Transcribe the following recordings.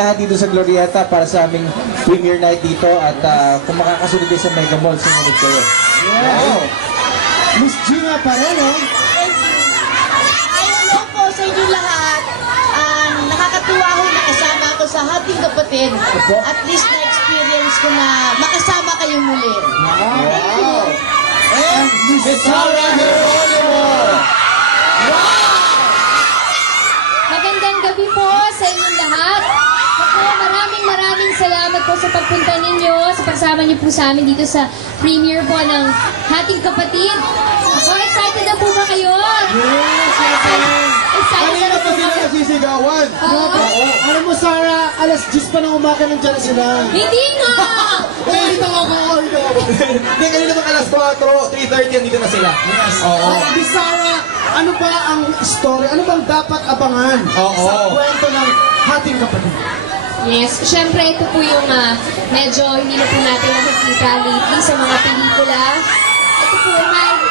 lahat dito sa Glorieta para sa aming premiere night dito. At kung makakasunod kayo sa Mega Mall, sumunod kayo. Wow! Miss Gina Pareno. Hello po sa inyo lahat. Nakakatuwa ho nakasama ako sa Hating Kapatid. At least na-experience ko na makasama kayo muli. Wow! And Miss Sarah Geronimo. Wow! Magandang gabi po sa inyong lahat. Ako, maraming salamat po sa pagpunta ninyo, sa pagsama niyo po sa amin dito sa premiere po ng Hating Kapatid. Ako, excited na po ba kayo? Yes, Kanina pa sila nasisigawan. Alam mo, Sarah, alas 10 pa ng umaga nandiyan na sila. Hindi nga! Dito ako. Hindi, kanina pang alas 4, 3:30, andito na sila. Yes. Oo. Miss Sarah, ano ba ang story? Ano bang dapat abangan sa kwento ng Hating Kapatid? Yes, syempre ito po yung medyo hindi na po natin nakikita lately sa mga pelikula. Ito po,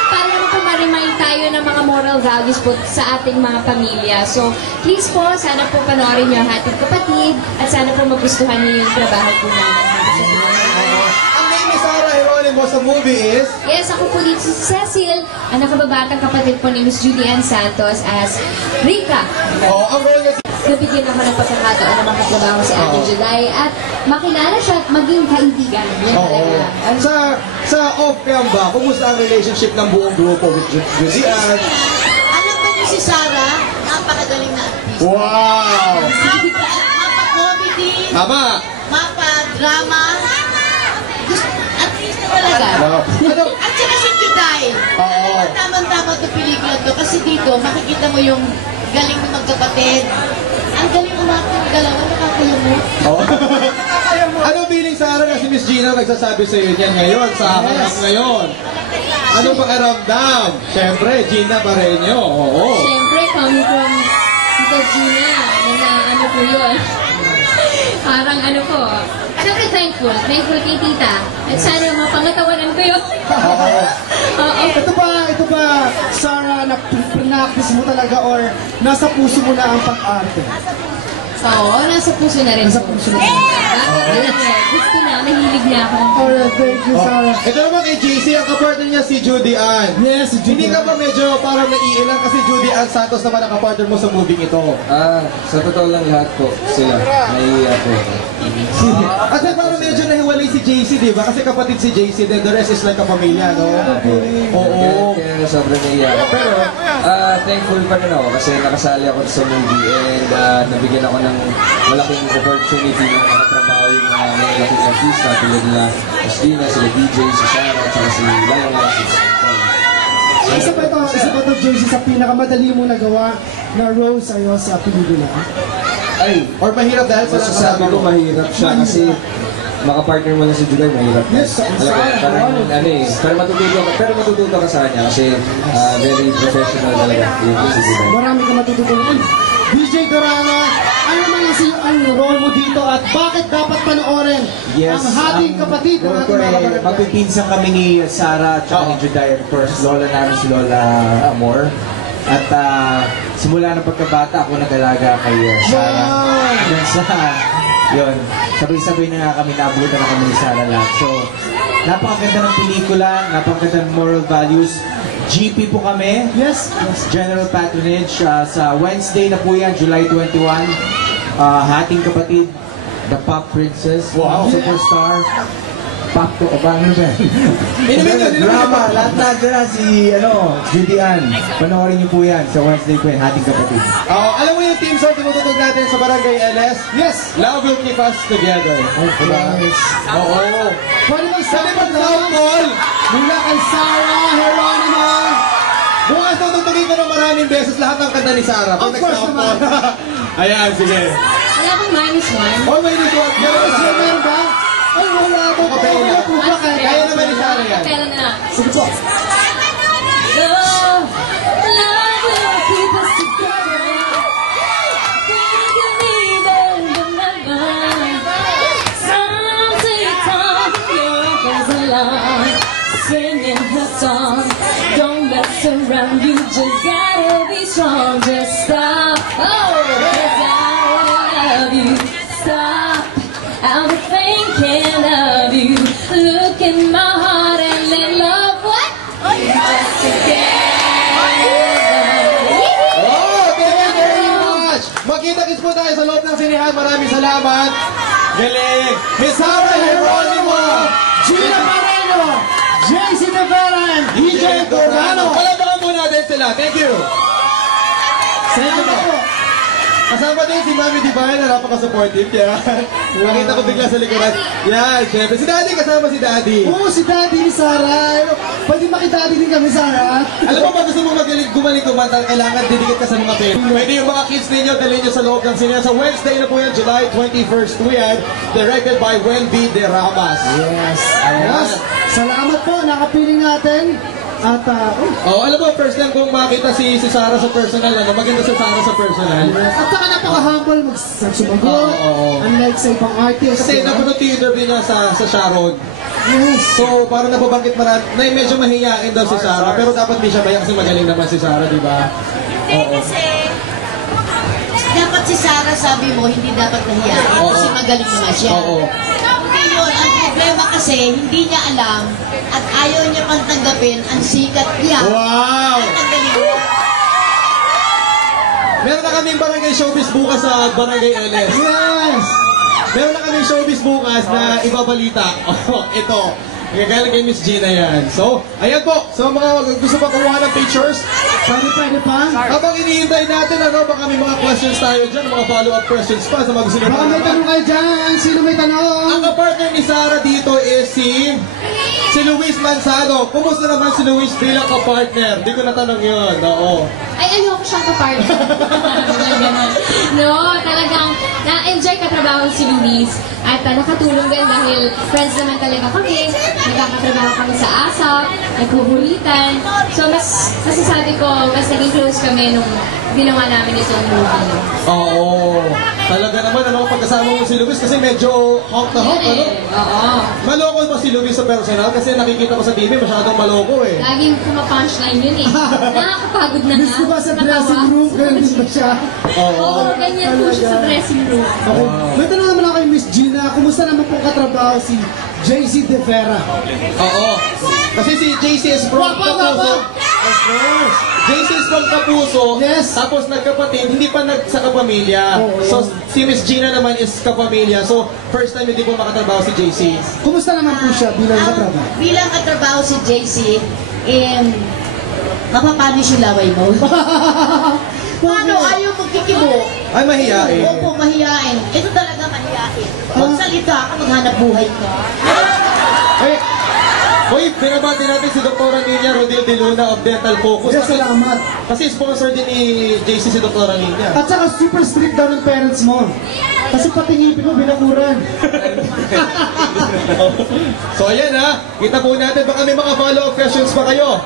para naman po ma-remind tayo ng mga moral values po sa ating mga pamilya. So, please po, sana po panoorin niyo ang Hating Kapatid at sana po magustuhan niyo yung trabaho po namin. Ang name ni Sarah Geronimo sa movie is? Yes, ako po dito si Cecil, ang nakababatang kapatid po ni Miss Judy Ann Santos as Rika. Ang role niya Nabigyan ako ng pagkakataon na makatrabaho si Ate Juday at makilala siya at maging kaibigan. Yan talaga. Sa off-cam ba, kumusta ang relationship ng buong grupo with Judy Ann? Alam mo niyo si Sarah, napakagaling na artist. Wow! Mapa-comedy, Tama! mapa-drama. Artista talaga. Wow. At saka si Juday. Tamang-tama ito pelikula to kasi dito makikita mo yung galing ng magkapatid. Ang galing umakting dalawa, nakakayamot. Ano feeling, Sarah, na si Miss Gina nagsasabi sa iyo niyan ngayon, sa harap ngayon? Ano pakiramdam? Siyempre, Gina Pareno. Oo. Siyempre, coming from Tita Gina, na ano po yun. Parang ano po, siyempre thankful kay Tita. At sana mapangatawanan ko yun. Ito ba, Sarah, na-practice mo talaga or nasa puso mo na ang pag-arte? Oo, nasa puso na rin. Nasa puso na rin. Gusto na, nahilig na ako. Alright, thank you, Sarah. Ito naman kay JC, ang kapartner niya si Judy Ann. Yes, si Judy Hindi ka ba medyo parang naiilang kasi Judy Ann Santos naman ang kapartner mo sa movie ito? Sa totoo lang lahat po sila. Naiiyak po. At then parang medyo nahiwalay si JC, di ba? Kasi kapatid si JC, then the rest is like a pamilya, no? Oo. Kaya sobrang naiiyak. Pero thankful pa rin ako kasi nakasali ako sa movie and nabigyan ako ng malaking opportunity na makatrabaho yung mga malaking artista tulad nila Miss Dina, sila DJ, si Sarah, at saka si Lala, si Isa pa ito, JC, sa pinakamadali mo nagawa na role sa'yo sa pelikula? Ay, Or mahirap dahil sa masasabi ko mahirap siya kasi makapartner mo na si Juday, mahirap. Yes, parang pero matututo ka sa kanya kasi very professional talaga yung si Juday. Marami ka matututunan. DJ Dorana, ano naman ang role mo dito at bakit dapat panoorin ang Hating Kapatid ng ating mga kapatid? Magpipinsan kami ni Sarah at ni Juday, of course, lola namin si Lola Amor. At simula ng pagkabata ako nag-alaga kay Sarah. Hanggang sa, yun, sabay-sabay na nga kami, naabutan na kami ni Sarah lahat. So, napakaganda ng pelikula, napakaganda ng moral values. GP po kami. Yes. General Patronage. Sa Wednesday na po yan, July 21. Hating Kapatid, The Pop Princess, Superstar. Pop ko, ano ba? Drama, lahat na dyan si, Judy Ann. Panoorin niyo po yan sa Wednesday po yan, Hating Kapatid. Alam mo yung team song tinutugtog natin sa Barangay LS? Yes. Love will keep us together. Oo. Pwede mo Sabi mo sound call mula kay Sarah Geronimo. Bukas tutugtugin ko ng maraming beses lahat ng kanta ni Sarah. Of course naman. Ayan, sige. Wala akong -1. Oh, may nisuot. Meron ba? Ay, wala po. Kaya naman ni Sarah yan. Kapela na. Sige po. Love will keep us together. We can remember. Sometime the girl goes along, singing her song. Don't mess around, you just gotta be strong. Just stop. Oh, 'cause I love you. Stop. tayo sa loob ng sinihan. Maraming salamat. Galing. Miss Sara Geronimo, Gina Moreno, JC De Vera, and DJ Dorano. Palagpakan muna natin sila. Thank you. Thank you po. Kasama din si Mami Divine na napaka-supportive. Yan. Nakita ko bigla sa likuran. Yan, syempre. Si Daddy, kasama si Daddy. Oo, si Daddy ni Sarah. Pwede makidaddy din kami, Sarah. Alam mo, pag gusto mo gumaling kumanta, kailangan didikit ka sa mga pen. Pwede yung mga kids ninyo, dalhin nyo sa loob ng sinya. Sa Wednesday na po yan, July 21st po yan. Directed by Wendy De Ramas. Yes. Yes. Salamat po, nakapiling natin. At, Alam mo, first time kong makita si Sarah sa personal, maganda si Sarah sa personal. at saka napaka-humble magsumagot. Oo. Unlike sa ibang artist. Kasi diba? napanood interview niya sa Sharon. Yes. So, parang nababanggit marami, na medyo mahihain daw si Sarah, pero dapat di siya bayan kasi magaling naman si Sarah, di ba? Hindi kasi, dapat si Sarah sabi mo, hindi dapat nahiyain kasi magaling naman siya. Oo. Hindi yun. Ang problema kasi, hindi niya alam at ayaw niya pang tanggapin ang sikat niya. Wow! At ang galing niya. Meron na kaming barangay showbiz bukas sa Barangay LS. Yes. Meron na kaming showbiz bukas na ibabalita. Ito. Gagaling kay Miss Gina yan. So, ayan po. So, mga gusto pa kumuha ng pictures. Pwede pa. Habang iniintay natin, baka may mga questions tayo dyan, mga follow-up questions pa sa mga gusto nyo. Baka may tanong kayo dyan. Sino may tanong? Ang kapartner ni Sarah dito is si Luis Manzano. Kumusta naman si Luis bilang kapartner? Di ko natanong yun. Oo. Ay, ayoko siyang kapartner. No, talagang na-enjoy katrabaho si Luis. At nakatulong din dahil friends naman talaga kami. Nagkakatrabaho kami sa ASAP, nagkukulitan. So, mas masasabi ko, mas naging close kami nung ginawa namin itong movie. Oo. Talaga naman, pagkasama mo si Luis kasi medyo hawk na hawk, Yun Oo. Maloko ba si Luis sa personal? Kasi nakikita ko sa TV, masyadong maloko eh. Laging pumapunchline yun eh. Nakakapagod na Miss ko ba sa dressing room? Ganun din ba siya? Oo, ganyan po siya sa dressing room. Okay. May tanong naman ako kay Miss Gina. Kumusta naman po katrabaho si JC De Vera? Oo. Kasi si JC is from Kapuso. Of course. JC is from Kapuso. Yes. Tapos nagkapatid, hindi pa nagsa-kapamilya. Oo. So, si Miss Gina naman is kapamilya. So, first time hindi po makatrabaho si JC. Kumusta naman po siya bilang katrabaho? Bilang katrabaho si JC, mapapanis yung laway mo. Paano ayaw magkikibo? Ay, mahihain. Opo, mahihain. Ito talaga mahihain. Magsalita ka, maghanap buhay ka. Ay, Hoy, pinabati natin si Dr. Niña Rodil de Luna of Dental Focus. Yes, salamat. Kasi sponsor din ni JC si Dr. Niña. At saka super strict daw ng parents mo. Kasi pati ngipin mo binakuran. So ayan ha, kita po natin baka may mga follow-up questions pa kayo.